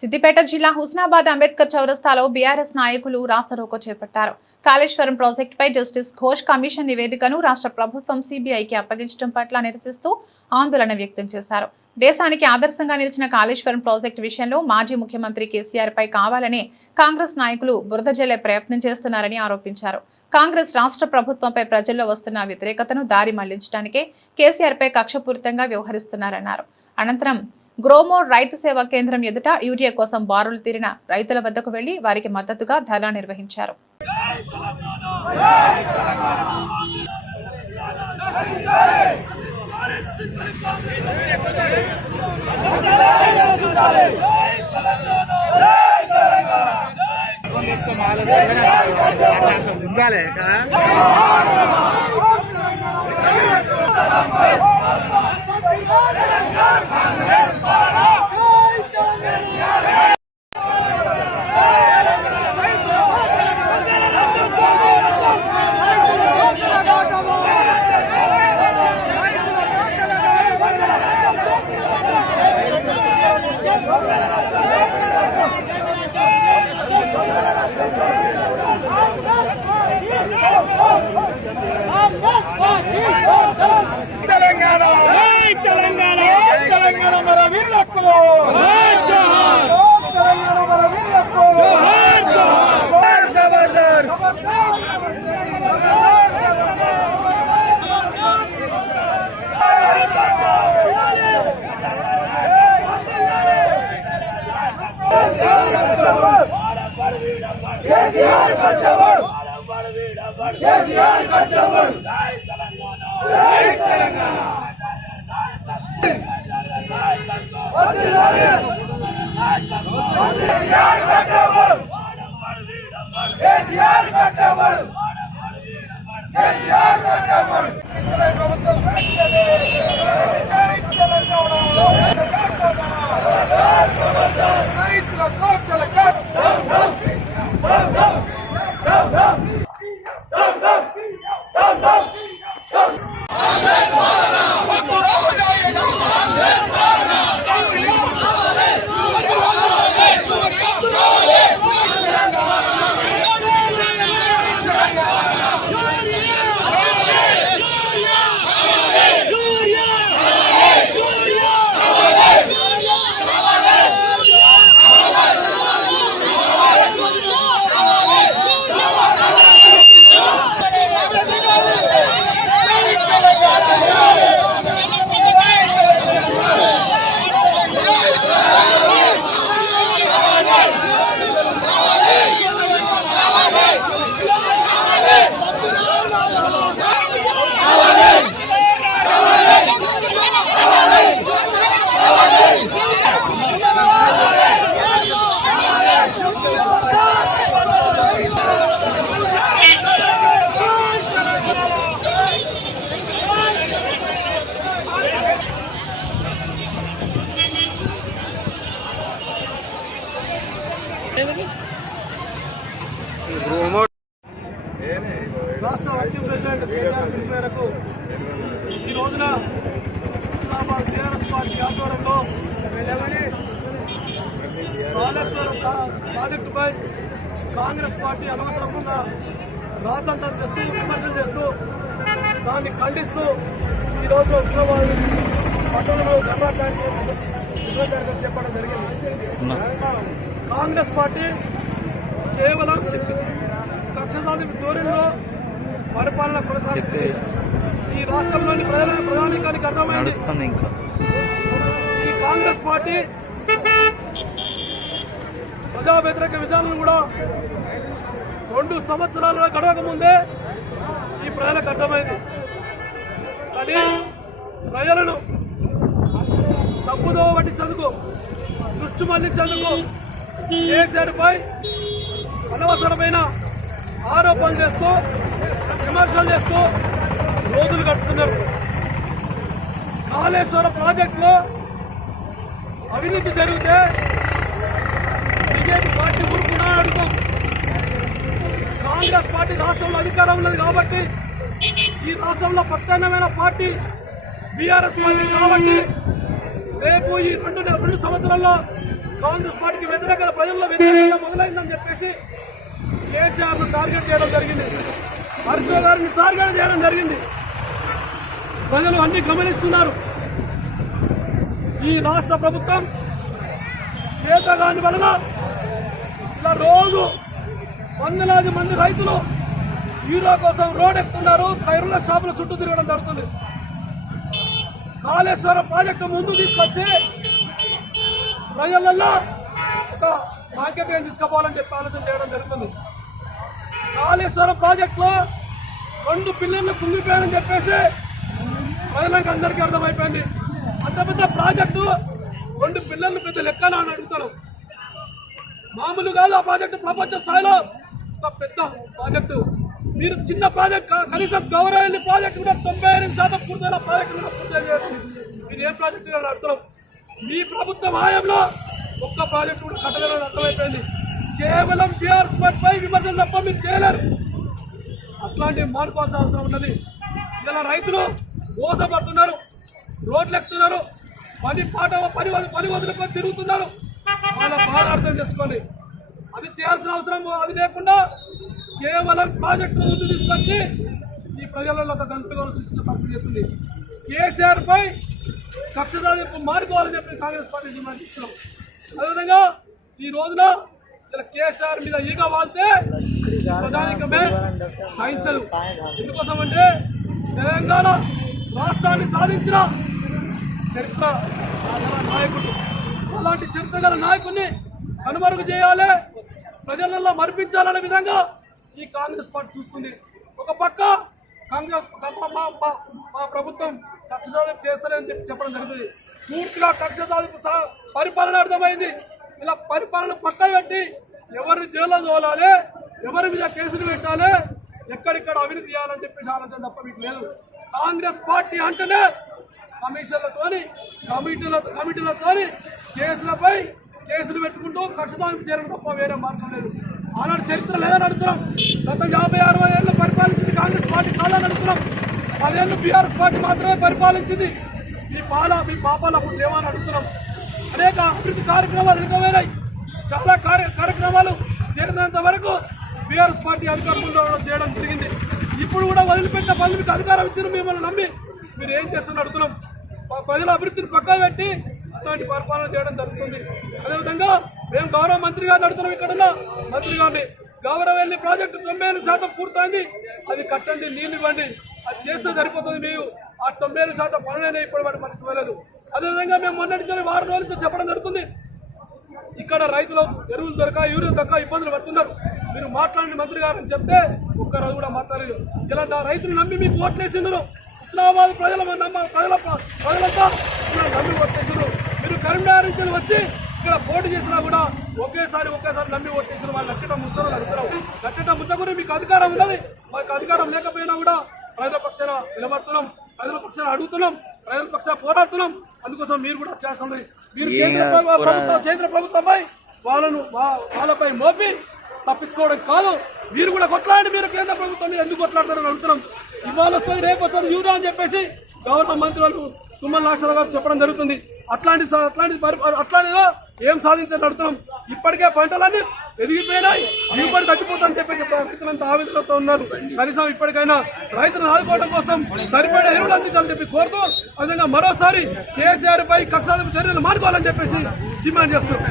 సిద్దిపేట జిల్లా హుస్నాబాద్ అంబేద్కర్ చౌరస్తాలో బీఆర్ఎస్ నాయకులు రాస్తారోకో చేపట్టారు. కాళేశ్వరం ప్రాజెక్టుపై జస్టిస్ ఘోష్ కమిషన్ నివేదికను రాష్ట్ర ప్రభుత్వం సిబిఐకి అప్పగించడం పట్ల నిరసిస్తూ ఆందోళన వ్యక్తం చేశారు. దేశానికి ఆదర్శంగా నిలిచిన కాళేశ్వరం ప్రాజెక్టు విషయంలో మాజీ ముఖ్యమంత్రి కేసీఆర్ పై కావాలని కాంగ్రెస్ నాయకులు బురద జల్లే ప్రయత్నం చేస్తున్నారని ఆరోపించారు. కాంగ్రెస్ రాష్ట్ర ప్రభుత్వంపై ప్రజల్లో వస్తున్న వ్యతిరేకతను దారి మళ్ళించడానికే కేసీఆర్ పై కక్షపూరితంగా వ్యవహరిస్తున్నారన్నారు. అనంతరం గ్రోమోర్ రైతు సేవా కేంద్రం ఎదుట యూరియా కోసం బారులు తీరిన రైతుల వద్దకు వెళ్ళి వారికి మద్దతుగా ధర్నా నిర్వహించారు. ఉండాలి తెలంగాణ రాష్ట్ర వర్కింగ్ ప్రెసిడెంట్ కేటీఆర్ పిలుపు మేరకు ఈ రోజున ఇస్లామాబాద్ టీఆర్ఎస్ పార్టీ ఆధ్వర్యంలో కాళేశ్వరం ప్రాజెక్టుపై కాంగ్రెస్ పార్టీ అనవసరంగా రాతంతం చేస్తూ విమర్శలు చేస్తూ దాన్ని ఖండిస్తూ ఈరోజు ఉస్మాబాద్ పట్టణంలో ధర్నా కార్యక్రమం ధర్నా కార్యక్రమం చేపట్టడం జరిగింది. కాంగ్రెస్ పార్టీ కేవలం కక్షసాది ధోరణిలో పరిపాలన కొనసాగుతుంది ఈ రాష్ట్రంలోని ప్రజల ప్రధానికానికి అర్థమైంది. ఈ కాంగ్రెస్ పార్టీ ప్రజా వ్యతిరేక విధానం కూడా రెండు సంవత్సరాలుగా గడవక ముందే ఈ ప్రజలకు అర్థమైంది. కానీ ప్రజలను తప్పుదో పట్టించేందుకు దృష్టి మళ్ళించేందుకు కేసీఆర్పై అనవసరమైన ఆరోపణలు చేస్తూ విమర్శలు చేస్తూ రోజులు గడుపుతున్నారు. కాళేశ్వర ప్రాజెక్టులో అవినీతి జరిగితే బీజేపీ పార్టీ ఊరుకున్నా అడుగుతాం. కాంగ్రెస్ పార్టీ రాష్ట్రంలో అధికారం ఉన్నది కాబట్టి ఈ రాష్ట్రంలో ప్రత్యామ్నాయమైన పార్టీ బీఆర్ఎస్ పార్టీ కాబట్టి రేపు ఈ రెండు రెండు సంవత్సరాల్లో కాంగ్రెస్ పార్టీకి వ్యతిరేకత ప్రజల్లో వ్యతిరేకత మొదలైందని చెప్పేసి కేసీఆర్ టార్గెట్ చేయడం జరిగింది. హర్షో గారిని టార్గెట్ చేయడం జరిగింది. ప్రజలు అన్ని గమనిస్తున్నారు. ఈ రాష్ట్ర ప్రభుత్వం చేతగాని వలన ఇలా రోజు వందలాది మంది రైతులు హీరో కోసం రోడ్ ఎక్కుతున్నారు కైరుల షాపుల చుట్టూ తిరగడం జరుగుతుంది. కాళేశ్వరం ప్రాజెక్టు ముందు తీసుకొచ్చి ప్రజలలో ఒక సాంకేతికం తీసుకుపోవాలని చెప్పి ఆలోచన చేయడం జరుగుతుంది. కాళేశ్వరం ప్రాజెక్టులో రెండు పిల్లర్లు కుంగిపోయారని చెప్పేసి ప్రజలకు అందరికీ అర్థమైపోయింది. అంత పెద్ద ప్రాజెక్టు రెండు పిల్లర్లు పెద్ద లెక్కన అని అడుగుతారు. మామూలు కాదు ఆ ప్రాజెక్టు ప్రపంచ స్థాయిలో ఒక పెద్ద ప్రాజెక్టు. మీరు చిన్న ప్రాజెక్ట్ కనీసం గౌరవ ప్రాజెక్టు కూడా తొంభై ఎనిమిది శాతం పూర్తయిన ప్రాజెక్టు కూడా పూర్తి చేయాలి మీరు ఏం ప్రాజెక్టు అని అడుగుతాం మీ ప్రభుత్వ హాయంలో ఒక్క ప్రాజెక్టు కూడా కట్టలేదని అర్థమైపోయింది కేవలం బీఆర్ పై విమర్శలు తప్ప మీరు చేయలేరు. అట్లాంటివి మానుకోవాల్సిన అవసరం ఉన్నది. ఇలా రైతులు మోసపడుతున్నారు రోడ్లు ఎక్కుతున్నారు పని పాట పని పని వదులుకొని తిరుగుతున్నారు. వాళ్ళ బాధ అర్థం చేసుకోండి. అది చేయాల్సిన అవసరం అది లేకుండా కేవలం ప్రాజెక్టును ముందు తీసుకొచ్చి ఈ ప్రజలలో ఒక గంటలు సృష్టించిన పరిస్థితి చేస్తుంది కేసీఆర్ పై కక్ష సాధింపు మారుకోవాలని చెప్పి కాంగ్రెస్ పార్టీ డిమాండ్ ఇస్తున్నాం అదేవిధంగా ఈ రోజున ఇలా కేసీఆర్ మీద ఈగ వాళ్తే ప్రధానికమే సాధించదు ఎందుకోసం అంటే తెలంగాణ రాష్ట్రాన్ని సాధించిన చరిత్ర నాయకుడు. అలాంటి చరిత్ర గల నాయకుడిని కనుమరుగు చేయాలి ప్రజలలో మరిపించాలనే విధంగా ఈ కాంగ్రెస్ పార్టీ చూస్తుంది. ఒక పక్క కాంగ్రెస్ మా- మా- మా- ప్రభుత్వం కక్ష సాధింపు చేస్తారని చెప్పి చెప్పడం జరిగింది పూర్తిగా కక్ష సాధింపు పరిపాలన అర్థమైంది. ఇలా పరిపాలన పక్కన పెట్టి ఎవరిని జైల్లో తోలాలి ఎవరి మీద కేసులు పెట్టాలి ఎక్కడిక్కడ అవినీతి చేయాలని చెప్పేసి ఆలోచన తప్ప మీకు లేదు. కాంగ్రెస్ పార్టీ అంటేనే కమిషన్లతోని కమిటీల కమిటీలతోని కేసులపై కేసులు పెట్టుకుంటూ కక్షదానికి చేరడం తప్ప వేరే మార్గం లేదు. అలాంటి చరిత్ర లేదని అడుగుతున్నాం. గత యాభై అరవై ఏళ్ళు పరిపాలించింది పార్టీ కాదని నడుస్తున్నాం పదేళ్ళు బీఆర్ఎస్ పార్టీ మాత్రమే పరిపాలించింది. మీ పాల మీ పాపాలు అప్పుడు లేవని అడుగుతున్నాం. అనేక అభివృద్ధి కార్యక్రమాలు వెనుకమైనాయి చాలా కార్య కార్యక్రమాలు చేరినంత వరకు బీఆర్ఎస్ పార్టీ అధికారంలో చేయడం జరిగింది. ఇప్పుడు కూడా వదిలిపెట్టిన పనులు మీకు అధికారం ఇచ్చిన మిమ్మల్ని నమ్మి మీరు ఏం చేస్తున్న అడుగుతున్నాం. ప్రజల అభివృద్ధిని పక్కా పెట్టి అట్లాంటి పరిపాలన చేయడం జరుగుతుంది. అదేవిధంగా మేము గౌరవ మంత్రి గారిని అడుగుతున్నాం ఇక్కడున్న మంత్రి గారిని. గౌరవెల్లి ప్రాజెక్టు తొంభై శాతం పూర్తయింది. అది కట్టండి నీళ్ళు ఇవ్వండి. అది చేస్తే సరిపోతుంది మీరు ఆ తొంభై ఏడు శాతం పనులైనా ఇప్పటి వరకు మర్చిపోలేదు అదేవిధంగా మేము మొన్నటి వారం రోజుల నుంచి చెప్పడం జరుగుతుంది. ఇక్కడ రైతులు ఎరువులు దొరక యూరియా దొరక ఇబ్బందులు వస్తున్నారు మీరు మాట్లాడిన మంత్రి గారు అని చెప్తే ఒక్కరోజు కూడా మాట్లాడలేదు. ఇలాంటి రైతులు నమ్మి మీకు ఓట్లేసినారు ఇస్లామాబాద్ ప్రజల నమ్మ ప్రజల ప్రజలంతా నమ్మి ఓట్లేసినారు మీరు కరీంనగర్ నుంచి వచ్చి ఇక్కడ పోటీ చేసినా కూడా ఒకేసారి ఒకేసారి నమ్మి ఓట్లేసిన వాళ్ళు లక్షట ముసరు అడుగుతారు లక్షట ముచ్చగురి మీకు అధికారం ఉన్నది. మాకు అధికారం లేకపోయినా కూడా ప్రజల పక్షాన నిలబడుతున్నాం. ప్రజల పక్షాన అడుగుతున్నాం. ప్రజల పక్షాన పోరాడుతున్నాం. అందుకోసం మీరు కూడా చేస్తుంది. మీరు కేంద్ర ప్రభు- ప్రభుత్వం కేంద్ర ప్రభుత్వంపై వాళ్ళను వాళ్ళపై మోపి తప్పించుకోవడం కాదు. మీరు కూడా కొట్లాడండి. మీరు కేంద్ర ప్రభుత్వం ఎందుకు కొట్లాడతారని అడుగుతున్నాం. ఇవాళ వస్తుంది రేపు వస్తుంది యూదా అని చెప్పేసి గౌరవ మంత్రి వాళ్ళు తుమ్మల నాగేశ్వర గారు చెప్పడం జరుగుతుంది. అట్లాంటి అట్లాంటి పరి- అట్లాంటిలో ఏం సాధించని అర్థం. ఇప్పటికే పంటలన్నీ ఎదిగిపోయినాయి దిగుబడి తగ్గిపోతుందని చెప్పి చెప్పారు రైతులంతా ఆవేదనతో ఉన్నారు. కనీసం ఇప్పటికైనా రైతులను ఆదుకోవడం కోసం సరిపడే ఎరువులు అందించాలని చెప్పి కోరుతూ అదేవిధంగా విధంగా మరోసారి కేసీఆర్ పై కక్షాదింపు చర్యలు మానుకోవాలని చెప్పేసి డిమాండ్ చేస్తున్నారు